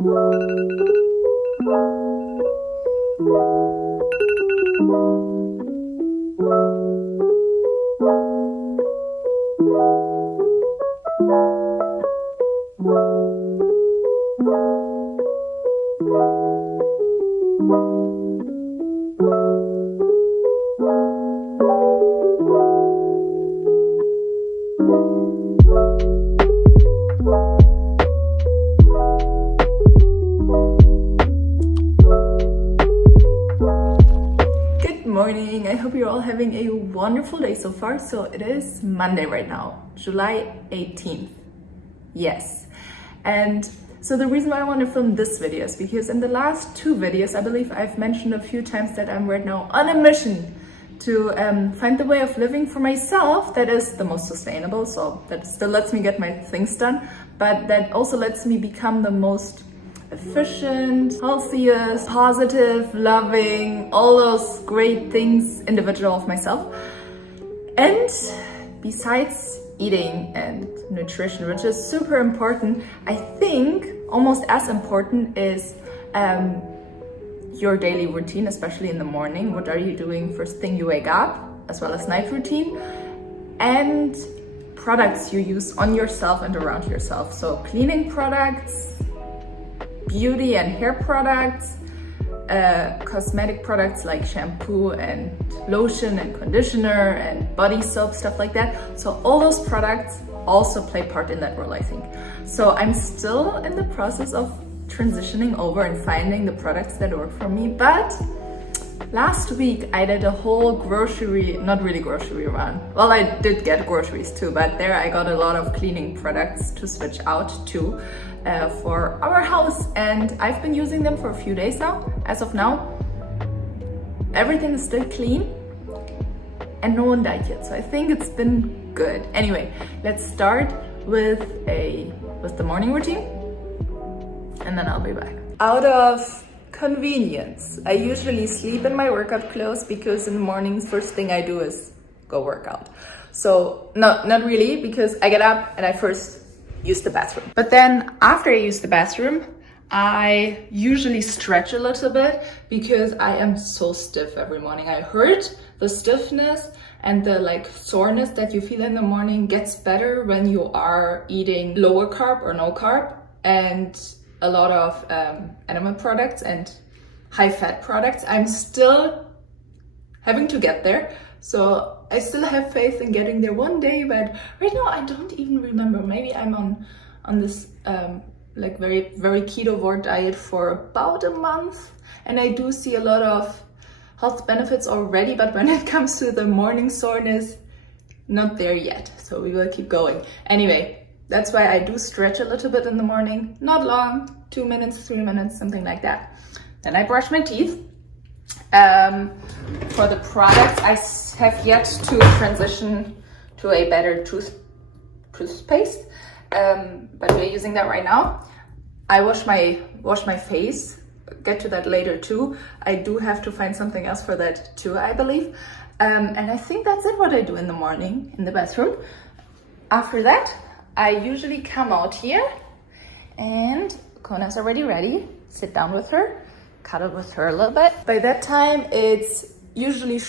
Morning. I hope you're all having a wonderful day so far. So it is Monday right now, July 18th. Yes. And so the reason why I want to film this video is because in the last two videos, I believe I've mentioned a few times that I'm right now on a mission to find the way of living for myself that is the most sustainable. So that still lets me get my things done, but that also lets me become the most efficient, healthiest, positive, loving, all those great things individual of myself. And besides eating and nutrition, which is super important, I think almost as important is your daily routine, especially in the morning. What are you doing first thing you wake up, as well as night routine, and products you use on yourself and around yourself. So cleaning products, beauty and hair products, cosmetic products like shampoo and lotion and conditioner and body soap, stuff like that. So all those products also play part in that role, I think. So I'm still in the process of transitioning over and finding the products that work for me. But last week I did a whole not really grocery run. Well, I did get groceries too, but there I got a lot of cleaning products to switch out to for our house, and I've been using them for a few days now. As of now, everything is still clean and no one died yet, so I think it's been good. Anyway, let's start with the morning routine and then I'll be back. Out of convenience, I usually sleep in my workout clothes because in the mornings first thing I do is go work out. So not really, because I get up and I first use the bathroom. But then after I use the bathroom, I usually stretch a little bit because I am so stiff every morning. I heard the stiffness and the soreness that you feel in the morning gets better when you are eating lower carb or no carb and a lot of animal products and high fat products. I'm still having to get there. So I still have faith in getting there one day, but right now I don't even remember. Maybe I'm on this very, very ketovore diet for about a month, and I do see a lot of health benefits already, but when it comes to the morning soreness, not there yet. So we will keep going. Anyway, that's why I do stretch a little bit in the morning. Not long, 2 minutes, 3 minutes, something like that. Then I brush my teeth. For the products, I have yet to transition to a better toothpaste, but we're using that right now. I wash my face, get to that later too. I do have to find something else for that too, I believe. And I think that's it, what I do in the morning in the bathroom. After that, I usually come out here and Kona's already ready. Sit down with her, cuddle with her a little bit. By that time, it's usually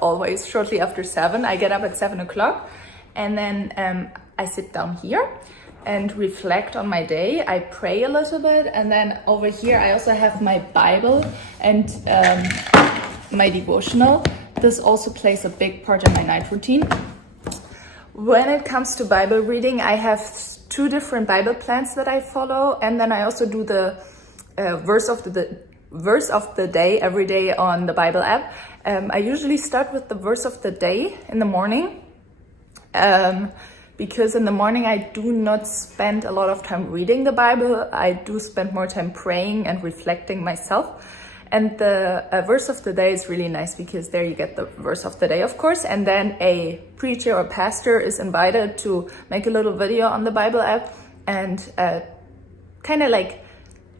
always shortly after 7. I get up at 7 o'clock and then I sit down here and reflect on my day. I pray a little bit, and then over here I also have my Bible and my devotional. This also plays a big part in my night routine. When it comes to Bible reading, I have 2 different Bible plans that I follow, and then I also do the verse of the day every day on the Bible app. I usually start with the verse of the day in the morning, because in the morning I do not spend a lot of time reading the Bible. I do spend more time praying and reflecting myself. And the verse of the day is really nice because there you get the verse of the day, of course, and then a preacher or pastor is invited to make a little video on the Bible app and kind of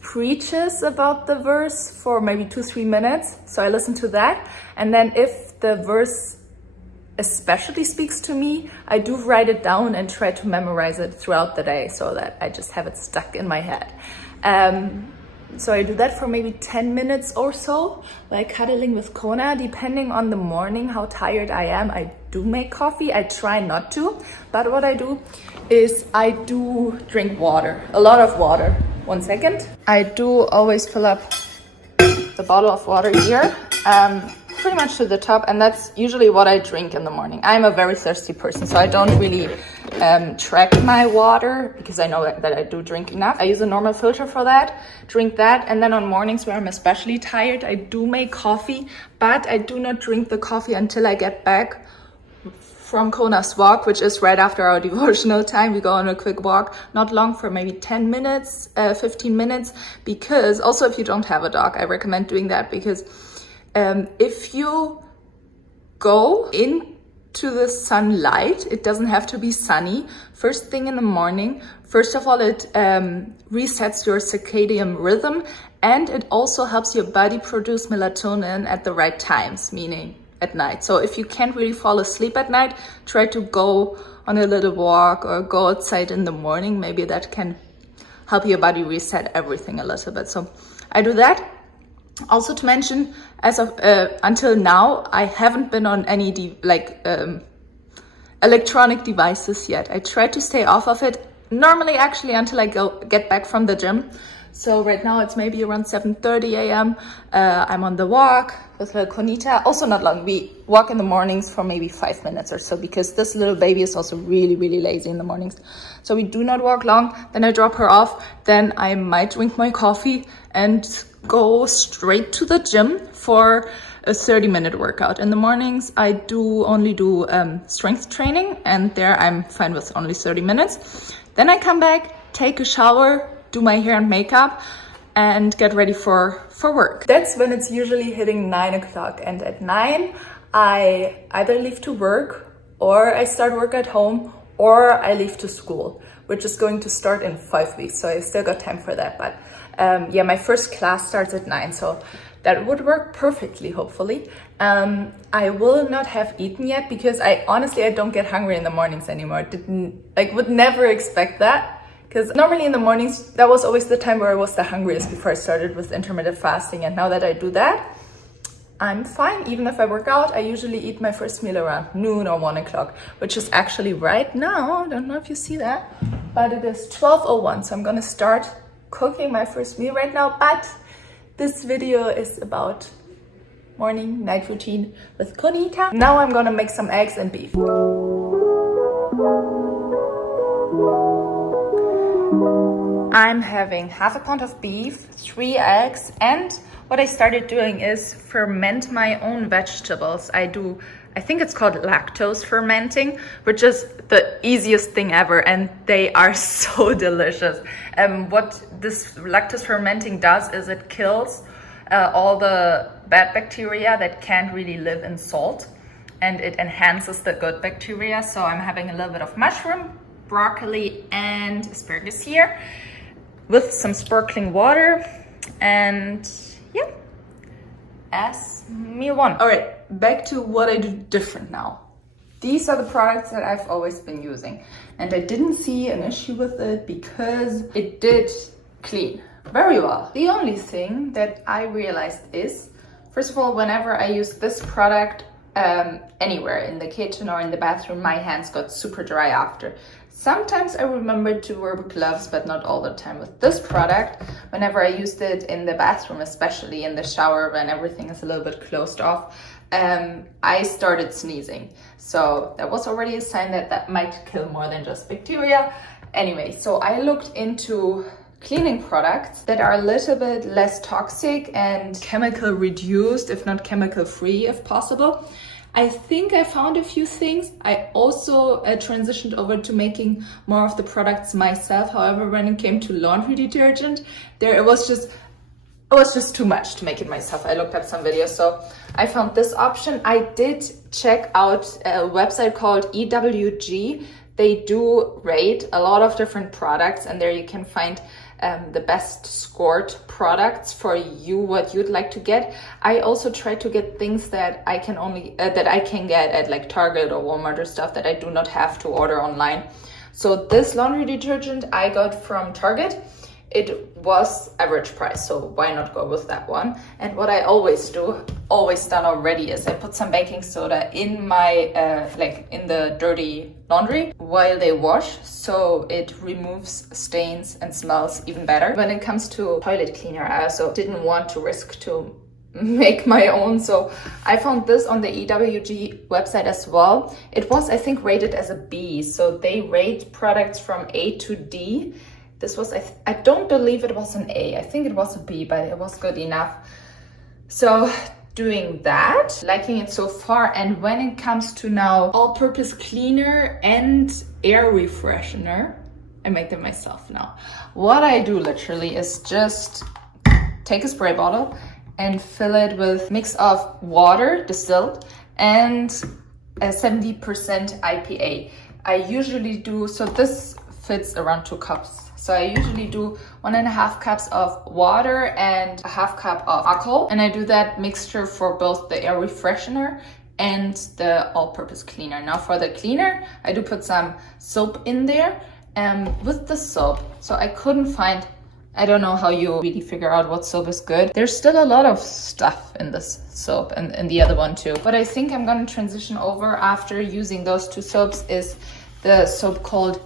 preaches about the verse for maybe 2-3 minutes. So I listen to that, and then if the verse especially speaks to me, I do write it down and try to memorize it throughout the day so that I just have it stuck in my head. So I do that for maybe 10 minutes or so, like cuddling with Kona. Depending on the morning, how tired I am, I do make coffee. I try not to, but what I do is I do drink water, a lot of water. 1 second. I do always fill up the bottle of water here, pretty much to the top, and that's usually what I drink in the morning. I'm a very thirsty person, so I don't really track my water because I know that I do drink enough. I use a normal filter for that, drink that, and then on mornings where I'm especially tired, I do make coffee, but I do not drink the coffee until I get back from Kona's walk, which is right after our devotional time. We go on a quick walk, not long, for maybe 10 minutes, 15 minutes, because also if you don't have a dog, I recommend doing that, because if you go into the sunlight, it doesn't have to be sunny, first thing in the morning, first of all, it resets your circadian rhythm, and it also helps your body produce melatonin at the right times, meaning at night. So if you can't really fall asleep at night, try to go on a little walk or go outside in the morning. Maybe that can help your body reset everything a little bit. So I do that. Also to mention, as of until now, I haven't been on any electronic devices yet. I try to stay off of it normally, actually, until I get back from the gym. So right now it's maybe around 7:30 a.m. I'm on the walk with little Konita. Also not long. We walk in the mornings for maybe 5 minutes or so, because this little baby is also really, really lazy in the mornings. So we do not walk long. Then I drop her off. Then I might drink my coffee and go straight to the gym for a 30-minute workout. In the mornings, I do only do strength training, and there I'm fine with only 30 minutes. Then I come back, take a shower, do my hair and makeup, and get ready for work. That's when it's usually hitting 9 o'clock. And at 9, I either leave to work, or I start work at home, or I leave to school, which is going to start in 5 weeks. So I still got time for that. But yeah, my first class starts at 9. So that would work perfectly, hopefully. I will not have eaten yet, because I don't get hungry in the mornings anymore. Would never expect that. Because normally in the mornings, that was always the time where I was the hungriest before I started with intermittent fasting. And now that I do that, I'm fine. Even if I work out, I usually eat my first meal around noon or 1 o'clock, which is actually right now. I don't know if you see that, but it is 12:01. So I'm going to start cooking my first meal right now. But this video is about morning, night routine with Konita. Now I'm going to make some eggs and beef. I'm having half a pound of beef, 3 eggs, and what I started doing is ferment my own vegetables. I think it's called lactose fermenting, which is the easiest thing ever, and they are so delicious. What this lactose fermenting does is it kills all the bad bacteria that can't really live in salt, and it enhances the good bacteria. So I'm having a little bit of mushroom, broccoli, and asparagus here, with some sparkling water, and yeah, as meal 1. All right, back to what I do different now. These are the products that I've always been using, and I didn't see an issue with it because it did clean very well. The only thing that I realized is, first of all, whenever I use this product anywhere in the kitchen or in the bathroom, my hands got super dry after. Sometimes I remember to wear gloves, but not all the time. With this product, whenever I used it in the bathroom, especially in the shower when everything is a little bit closed off, I started sneezing. So that was already a sign that that might kill more than just bacteria. Anyway, so I looked into cleaning products that are a little bit less toxic and chemical reduced, if not chemical free, if possible. I think I found a few things. I also transitioned over to making more of the products myself. However, when it came to laundry detergent, it was just too much to make it myself. I looked up some videos, so I found this option. I did check out a website called EWG. They do rate a lot of different products, and there you can find the best scored products for you, what you'd like to get. I also try to get things that I can only that I can get at like Target or Walmart or stuff that I do not have to order online. So this laundry detergent I got from Target. It was average price, so why not go with that one? And what I always do, always done already, is I put some baking soda in my like in the dirty laundry while they wash, so it removes stains and smells even better. When it comes to toilet cleaner, I also didn't want to risk to make my own, so I found this on the EWG website as well. It was, I think, rated as a B, so they rate products from A to D. This was, I don't believe it was an A. I think it was a B, but it was good enough. So doing that, liking it so far. And when it comes to now all-purpose cleaner and air refreshener, I make them myself now. What I do literally is just take a spray bottle and fill it with mix of water, distilled, and a 70% IPA. I usually do, so this fits around 2 cups. So I usually do 1.5 cups of water and a half cup of alcohol. And I do that mixture for both the air refreshener and the all-purpose cleaner. Now for the cleaner, I do put some soap in there with the soap. So I couldn't find, I don't know how you really figure out what soap is good. There's still a lot of stuff in this soap and the other one too. But I think I'm gonna transition over after using those 2 soaps is the soap called,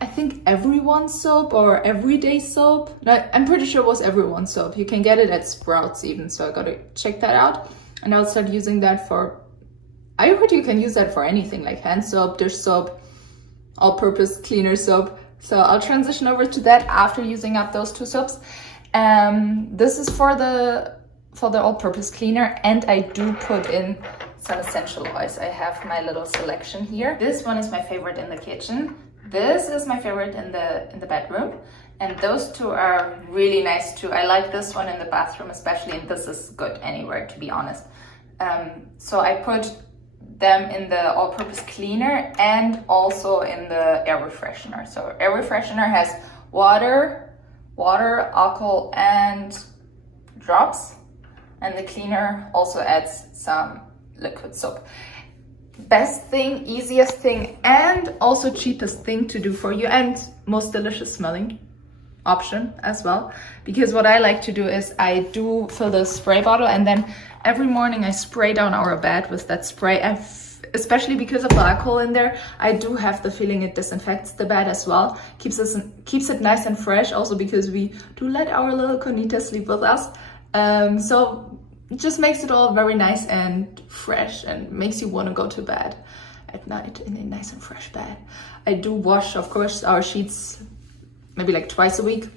I think, Everyone soap or Everyday soap. No, I'm pretty sure it was Everyone soap. You can get it at Sprouts even, so I gotta check that out. And I'll start using that for, I heard you can use that for anything, like hand soap, dish soap, all-purpose cleaner soap. So I'll transition over to that after using up those 2 soaps. This is for the all-purpose cleaner, and I do put in some essential oils. I have my little selection here. This one is my favorite in the kitchen. This is my favorite in the bedroom, and those 2 are really nice too. I like this one in the bathroom especially, and this is good anywhere, to be honest. So I put them in the all-purpose cleaner and also in the air refreshener. So air refreshener has water, alcohol, and drops, and the cleaner also adds some liquid soap. Best thing, easiest thing, and also cheapest thing to do for you, and most delicious smelling option as well. Because what I like to do is I do fill the spray bottle, and then every morning I spray down our bed with that spray. Especially because of the alcohol in there, I do have the feeling it disinfects the bed as well. Keeps it nice and fresh, also because we do let our little Conita sleep with us. So it just makes it all very nice and fresh and makes you want to go to bed at night in a nice and fresh bed. I do wash, of course, our sheets maybe like twice a week,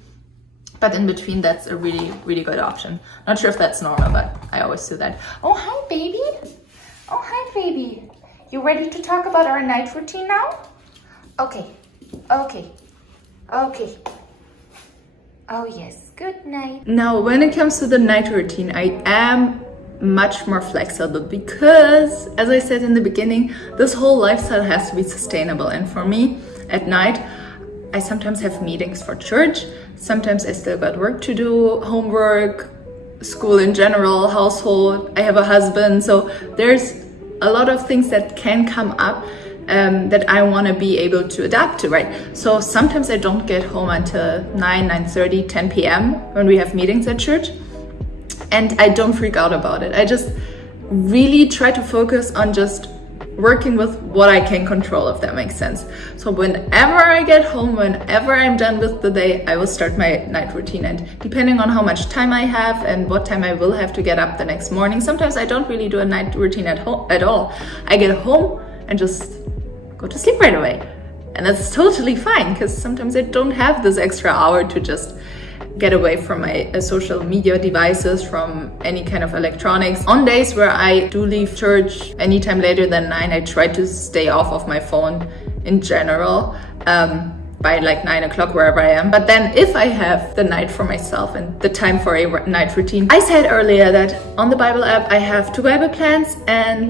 but in between that's a really, really good option. Not sure if that's normal, but I always do that. Oh, hi, baby. Oh, hi, baby. You ready to talk about our night routine now? Okay. Oh yes, good night. Now, when it comes to the night routine, I am much more flexible because, as I said in the beginning, this whole lifestyle has to be sustainable. And for me, at night, I sometimes have meetings for church. Sometimes I still got work to do, homework, school in general, household. I have a husband, so there's a lot of things that can come up that I want to be able to adapt to, right? So sometimes I don't get home until 9:30, 10 p.m. when we have meetings at church, and I don't freak out about it. I just really try to focus on just working with what I can control, if that makes sense. So whenever I get home, whenever I'm done with the day, I will start my night routine. And depending on how much time I have and what time I will have to get up the next morning, sometimes I don't really do a night routine at all. I get home and just go to sleep right away. And that's totally fine, because sometimes I don't have this extra hour to just get away from my social media devices, from any kind of electronics. On days where I do leave church anytime later than 9, I try to stay off of my phone in general by like 9 o'clock wherever I am. But then if I have the night for myself and the time for a night routine, I said earlier that on the Bible app I have 2 Bible plans and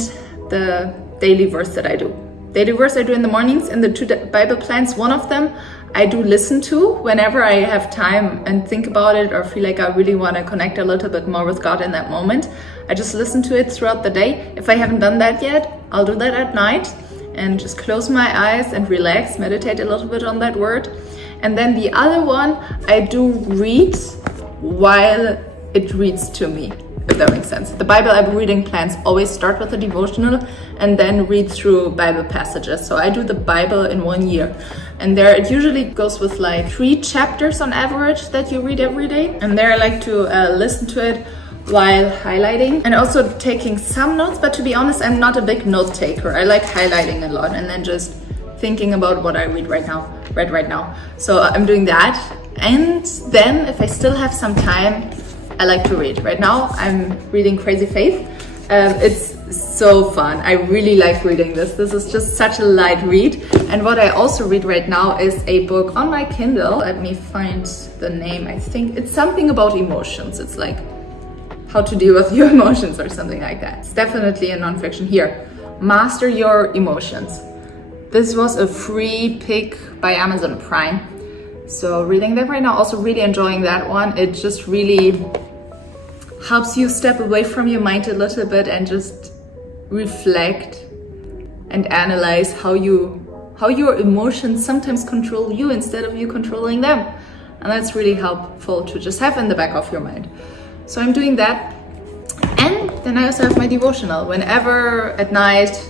the daily verse that I do. Daily verse I do in the mornings, and the 2 Bible plans, one of them I do listen to whenever I have time and think about it or feel like I really want to connect a little bit more with God in that moment. I just listen to it throughout the day. If I haven't done that yet, I'll do that at night and just close my eyes and relax, meditate a little bit on that word. And then the other one, I do read while it reads to me, if that makes sense. The Bible I've been reading plans always start with a devotional and then read through Bible passages. So I do the Bible in 1 year. And there it usually goes with like 3 chapters on average that you read every day. And there I like to listen to it while highlighting and also taking some notes. But to be honest, I'm not a big note taker. I like highlighting a lot and then just thinking about what I read right now. So I'm doing that. And then if I still have some time, I like to read. Right now I'm reading Crazy Faith. It's so fun. I really like reading this. This is just such a light read. And what I also read right now is a book on my Kindle. Let me find the name. I think it's something about emotions. It's like how to deal with your emotions or something like that. It's definitely a nonfiction. Here, Master Your Emotions. This was a free pick by Amazon Prime. So reading that right now, also really enjoying that one. It just really helps you step away from your mind a little bit and just reflect and analyze how your emotions sometimes control you instead of you controlling them. And that's really helpful to just have in the back of your mind. So I'm doing that. And then I also have my devotional. Whenever at night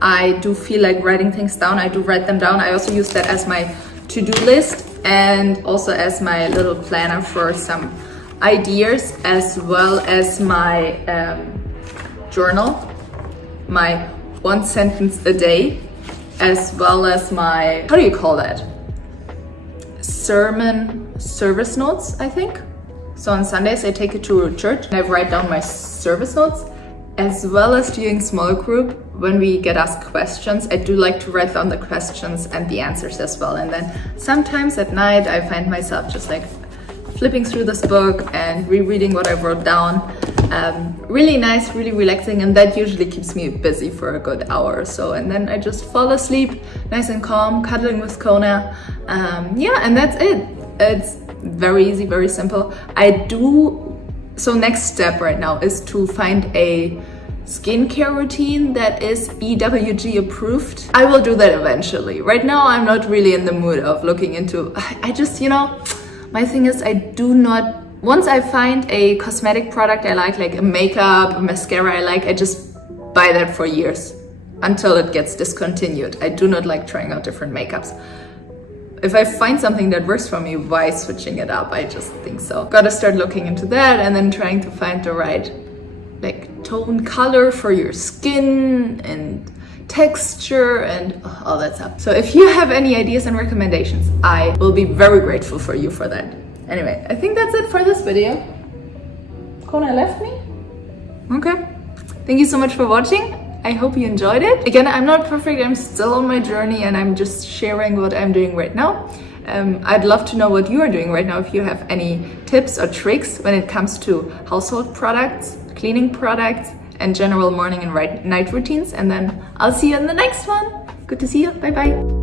I do feel like writing things down, I do write them down. I also use that as my to-do list and also as my little planner for some ideas, as well as my journal, my 1 sentence a day, as well as my, how do you call that? Sermon service notes, I think. So on Sundays I take it to church and I write down my service notes, as well as doing small group. When we get asked questions, I do like to write down the questions and the answers as well. And then sometimes at night I find myself just like flipping through this book and rereading what I wrote down. Really nice, really relaxing, and that usually keeps me busy for a good hour or so. And then I just fall asleep, nice and calm, cuddling with Kona. Yeah, and that's it. It's very easy, very simple. So next step right now is to find a skincare routine that is EWG approved. I will do that eventually. Right now I'm not really in the mood of looking into, I just, my thing is once I find a cosmetic product I like a makeup, a mascara I like, I just buy that for years until it gets discontinued. I do not like trying out different makeups. If I find something that works for me, why switching it up? I just think so. Gotta start looking into that and then trying to find the right tone color for your skin and texture and all that stuff. So if you have any ideas and recommendations, I will be very grateful for you for that. Anyway, I think that's it for this video. Kona left me? Okay. Thank you so much for watching. I hope you enjoyed it. Again, I'm not perfect. I'm still on my journey and I'm just sharing what I'm doing right now. I'd love to know what you are doing right now. If you have any tips or tricks when it comes to household products, cleaning products, and general morning and night routines. And then I'll see you in the next one. Good to see you. Bye bye.